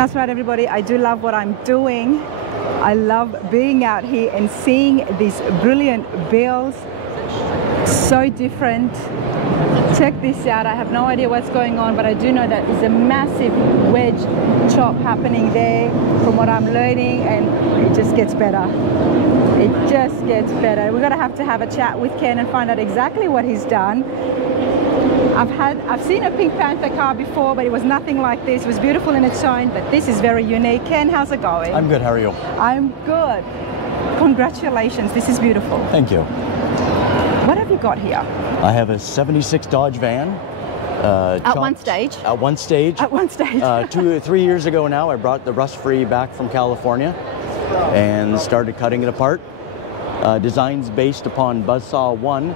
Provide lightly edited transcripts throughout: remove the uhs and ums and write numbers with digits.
That's right, everybody. I do love what I'm doing. I love being out here and seeing these brilliant builds. So different. Check this out. I have no idea what's going on, but I do know that there's a massive wedge chop happening there from what I'm learning, and it just gets better. It just gets better. We're gonna have to have a chat with Ken and find out exactly what he's done. I've seen a pink Panther car before, but it was nothing like this. It was beautiful in its own, but this is very unique. Ken, how's it going? I'm good. How are you? I'm good. Congratulations. This is beautiful. Thank you. What have you got here? I have a 76 Dodge Van. At one stage? At one stage. At one stage. 2 or 3 years ago now, I brought the rust-free back from California and started cutting it apart. Designs based upon BuzzSaw 1,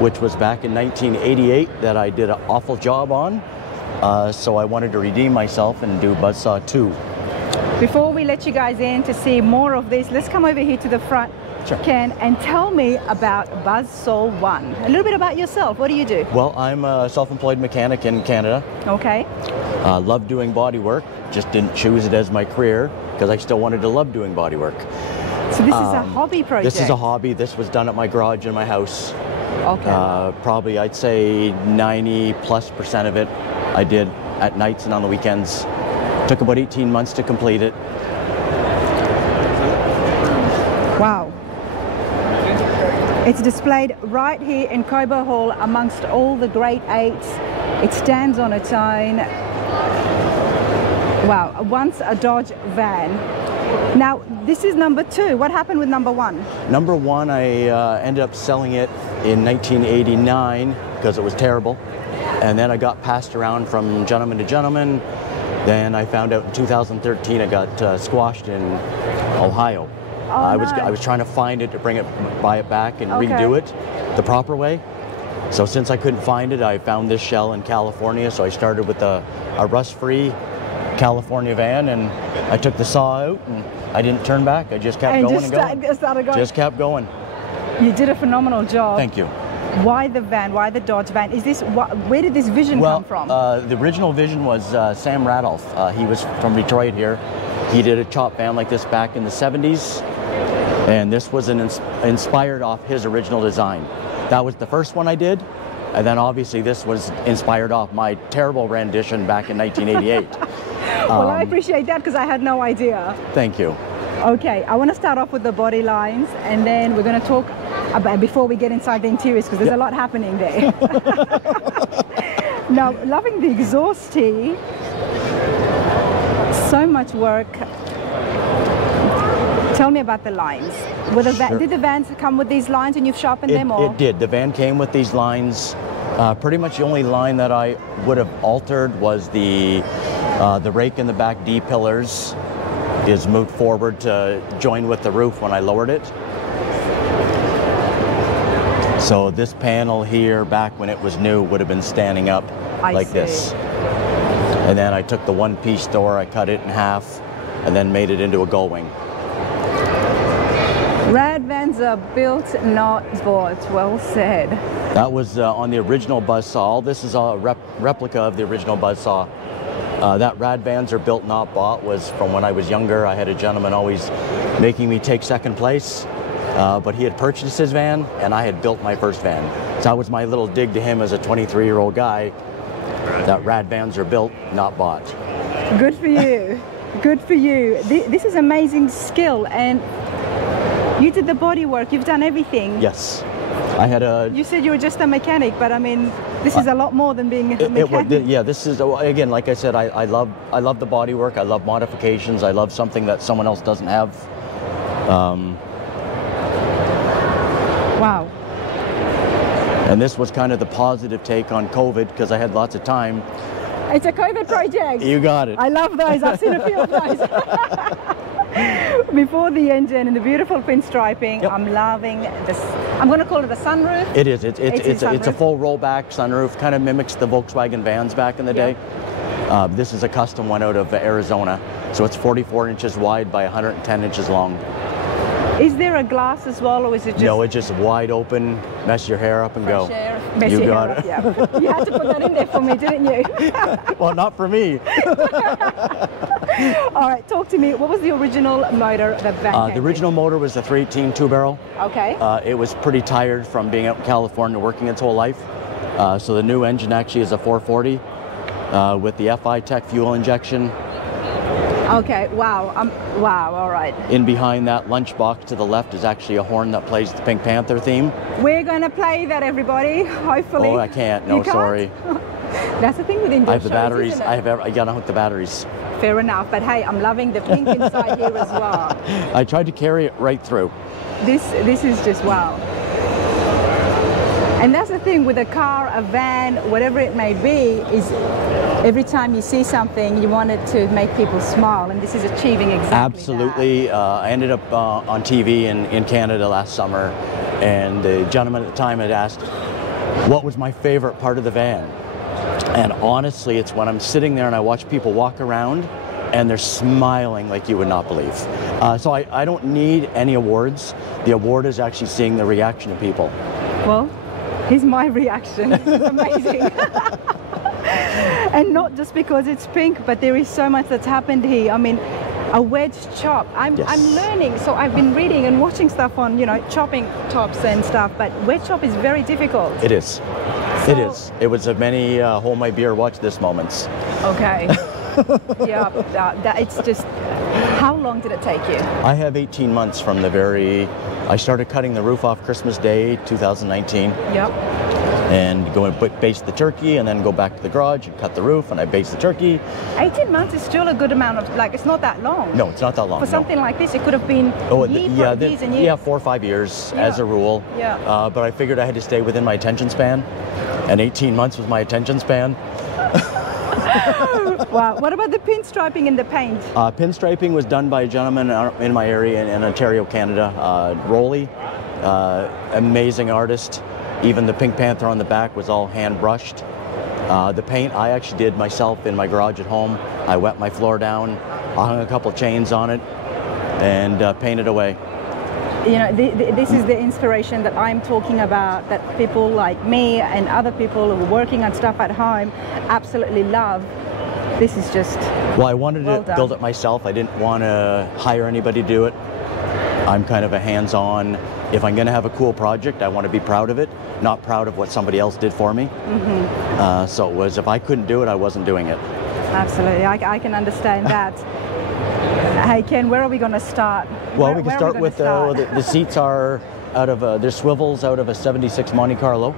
which was back in 1988 that I did an awful job on. So I wanted to redeem myself and do BuzzSaw 2. Before we let you guys in to see more of this, let's come over here to the front, Sure. Ken, and tell me about BuzzSaw 1. A little bit about yourself. What do you do? Well, I'm a self-employed mechanic in Canada. Okay. Love doing body work, just didn't choose it as my career because I still wanted to love doing body work. So this is a hobby project? This is a hobby. This was done at my garage in my house. Okay. Probably I'd say 90+% of it I did at nights and on the weekends. Took about 18 months to complete it. Wow. It's displayed right here in Cobo Hall amongst all the Great 8s. It stands on its own. Wow, once a Dodge van. Now, this is number 2. What happened with number 1? Number 1, I ended up selling it in 1989 because it was terrible. And then I got passed around from gentleman to gentleman. Then I found out in 2013 I got squashed in Ohio. Oh, I was trying to find it to buy it back and redo it the proper way. So since I couldn't find it, I found this shell in California. So I started with a rust-free California van, and I took the saw out and I didn't turn back. I just kept going and going. Just kept going. You did a phenomenal job. Thank you. Why the van? Why the Dodge van? Is this where did this vision come from? The original vision was Sam Radolph. He was from Detroit here. He did a chop van like this back in the 70s, and this was inspired off his original design. That was the first one I did, and then obviously this was inspired off my terrible rendition back in 1988. Well, I appreciate that because I had no idea. Thank you. Okay, I want to start off with the body lines, and then we're going to talk about before we get inside the interiors because there's a lot happening there. Now, loving the exhaust here. So much work. Tell me about the lines. Did the vans come with these lines and you've sharpened them? Or? It did. The van came with these lines. Pretty much the only line that I would have altered was the rake in the back D-pillars is moved forward to join with the roof when I lowered it. So this panel here, back when it was new, would have been standing up like this. And then I took the one-piece door, I cut it in half, and then made it into a gull-wing. Rad vans are built, not bought. Well said. That was on the original BuzzSaw. This is a replica of the original BuzzSaw. That rad vans are built, not bought was from when I was younger. I had a gentleman always making me take second place, but he had purchased his van and I had built my first van. So that was my little dig to him as a 23-year-old guy, that rad vans are built, not bought. Good for you. Good for you. This is amazing skill, and you did the body work. You've done everything. Yes. I had a... You said you were just a mechanic, but I mean, this is a lot more than being a mechanic. Yeah, this is, again, like I said, I love the body work. I love modifications. I love something that someone else doesn't have. Wow. And this was kind of the positive take on COVID because I had lots of time. It's a COVID project. You got it. I love those. I've seen a few of those. Before the engine and the beautiful pinstriping, yep. I'm loving this. I'm going to call it a sunroof. It is. It's a full rollback sunroof. Kind of mimics the Volkswagen vans back in the day. This is a custom one out of Arizona. So it's 44 inches wide by 110 inches long. Is there a glass as well, or is it just... No, it's just wide open, mess your hair up and go. Fresh air, mess You your got hair it. up. Yeah. You had to put that in there for me, didn't you? Well, not for me. All right, talk to me. What was the original motor that Van came The original motor was the 318 two-barrel. with? Okay. It was pretty tired from being out in California working its whole life. So the new engine actually is a 440 with the FI Tech fuel injection. Okay, wow. Wow, all right. In behind that lunchbox to the left is actually a horn that plays the Pink Panther theme. We're going to play that, everybody, hopefully. Oh, I can't. No, You can't? sorry. That's the thing with indoor I have the shows, batteries. isn't it? I gotta hook the batteries. Fair enough, but hey, I'm loving the pink inside here as well. I tried to carry it right through. This is just wow. And that's the thing with a car, a van, whatever it may be, is every time you see something, you want it to make people smile, and this is achieving exactly Absolutely. I ended up on TV in Canada last summer, and the gentleman at the time had asked, what was my favorite part of the van? And honestly, it's when I'm sitting there and I watch people walk around and they're smiling like you would not believe. So I don't need any awards. The award is actually seeing the reaction of people. that. Well, here's my reaction. This is amazing. And not just because it's pink, but there is so much that's happened here. I mean, a wedge chop. I'm learning, so I've been reading and watching stuff on, chopping tops and stuff, but wedge chop is very difficult. It is. It is. It was of many hold my beer, watch this moments. Okay. Yeah, it's just, how long did it take you? I have 18 months from I started cutting the roof off Christmas Day 2019. Yep. And go and baste the turkey and then go back to the garage and cut the roof and I baste the turkey. 18 months is still a good amount of, it's not that long. No, it's not that long. For something like this, it could have been years and years. Yeah, 4 or 5 years as a rule. Yeah. But I figured I had to stay within my attention span, and 18 months was my attention span. Wow. What about the pinstriping in the paint? Pinstriping was done by a gentleman in my area in Ontario, Canada, Rolly. Amazing artist. Even the Pink Panther on the back was all hand brushed. The paint I actually did myself in my garage at home. I wet my floor down, I hung a couple chains on it, and painted away. This is the inspiration that I'm talking about, that people like me and other people who are working on stuff at home absolutely love. This is just Well, I wanted to build it myself. I didn't want to hire anybody to do it. I'm kind of a hands-on. If I'm going to have a cool project, I want to be proud of it, not proud of what somebody else did for me. Mm-hmm. So it was, if I couldn't do it, I wasn't doing it. Absolutely, I can understand that. Hey Ken, where are we going to start? Well, we can start with the seats are out of they're swivels out of a '76 Monte Carlo.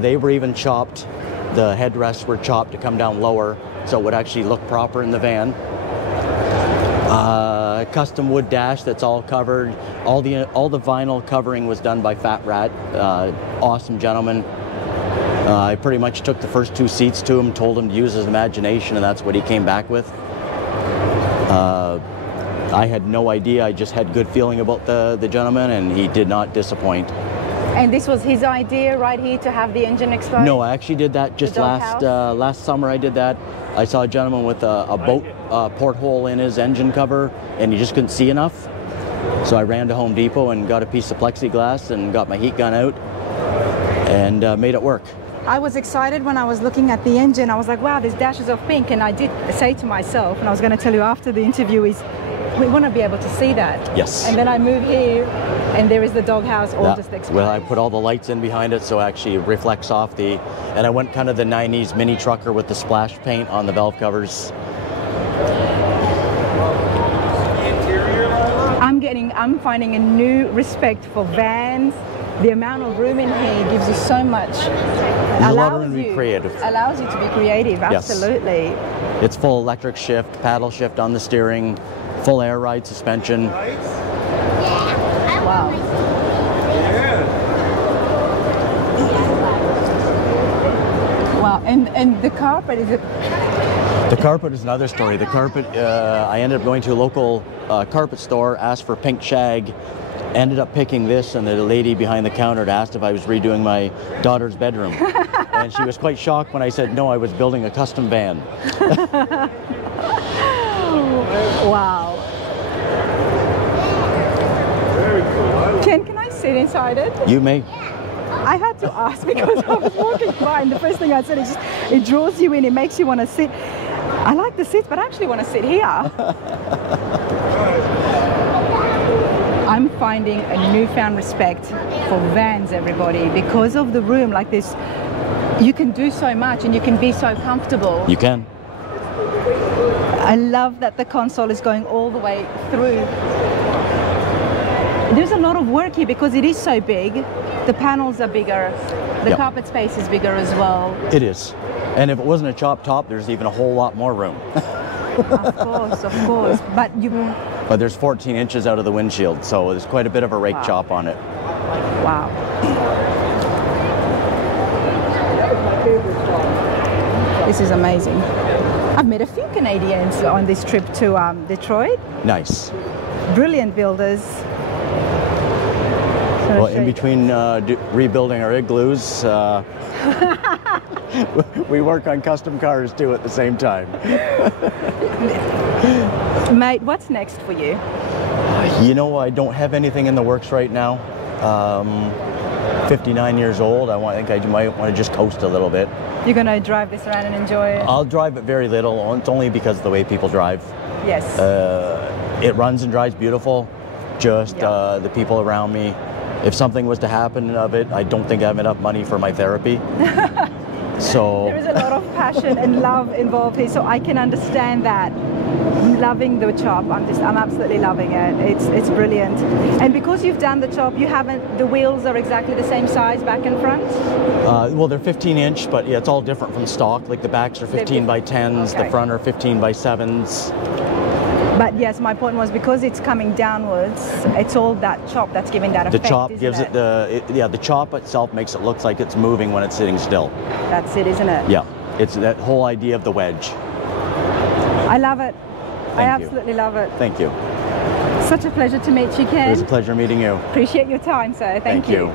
They were even chopped. The headrests were chopped to come down lower, so it would actually look proper in the van. Custom wood dash that's all covered. All the vinyl covering was done by Fat Rat. Awesome gentleman. I pretty much took the first 2 seats to him, told him to use his imagination, and that's what he came back with. I had no idea. I just had good feeling about the gentleman, and he did not disappoint. And this was his idea right here to have the engine exposed? No, I actually did that just last summer. I did that. I saw a gentleman with a boat porthole in his engine cover, and he just couldn't see enough. So I ran to Home Depot and got a piece of plexiglass and got my heat gun out and made it work. I was excited when I was looking at the engine. I was like, wow, there's dashes of pink. And I did say to myself, and I was going to tell you after the interview, is we want to be able to see that. Yes. And then I move here, and there is the doghouse all just exposed. Well, I put all the lights in behind it, so actually it reflects off and I went kind of the 90s mini trucker with the splash paint on the valve covers. I'm finding a new respect for vans. The amount of room in here gives you so much. There's a lot of room to be creative. Allows you to be creative, absolutely. Yes. It's full electric shift, paddle shift on the steering, full air ride suspension. Wow. Wow, and the carpet is The carpet is another story. The carpet, I ended up going to a local carpet store, asked for pink shag, ended up picking this, and the lady behind the counter asked if I was redoing my daughter's bedroom. And she was quite shocked when I said, no, I was building a custom van. Wow. Ken, can I sit inside it? You may. I had to ask because I was walking by and the first thing I said is just, it draws you in, it makes you want to sit. I like the seats, but I actually want to sit here. I'm finding a newfound respect for vans, everybody, because of the room like this. You can do so much and you can be so comfortable. You can. I love that the console is going all the way through. There's a lot of work here because it is so big. The panels are bigger. The carpet space is bigger as well. It is. And if it wasn't a chop top, there's even a whole lot more room. Of course. But there's 14 inches out of the windshield, so there's quite a bit of a rake chop on it. Wow. This is amazing. I've met a few Canadians on this trip to Detroit. Nice. Brilliant builders. Well, in between rebuilding our igloos, we work on custom cars too at the same time. Mate, what's next for you? You know, I don't have anything in the works right now. 59 years old. I think I might want to just coast a little bit. You're going to drive this around and enjoy it? I'll drive it very little. It's only because of the way people drive. Yes. It runs and drives beautiful. Just the people around me. If something was to happen of it, I don't think I have enough money for my therapy. So there is a lot of passion and love involved here, so I can understand that. I'm loving the chop. I'm absolutely loving it. It's brilliant. And because you've done the chop, the wheels are exactly the same size back and front? Well, they're 15 inch, but yeah, it's all different from stock. Like the backs are 15 by 10s, the front are 15 by 7s. But yes, my point was because it's coming downwards, it's all that chop that's giving that effect. The chop gives it the chop itself makes it look like it's moving when it's sitting still. That's it, isn't it? Yeah, it's that whole idea of the wedge. I love it. I absolutely love it. Thank you. Such a pleasure to meet you, Ken. It was a pleasure meeting you. Appreciate your time, sir. Thank you.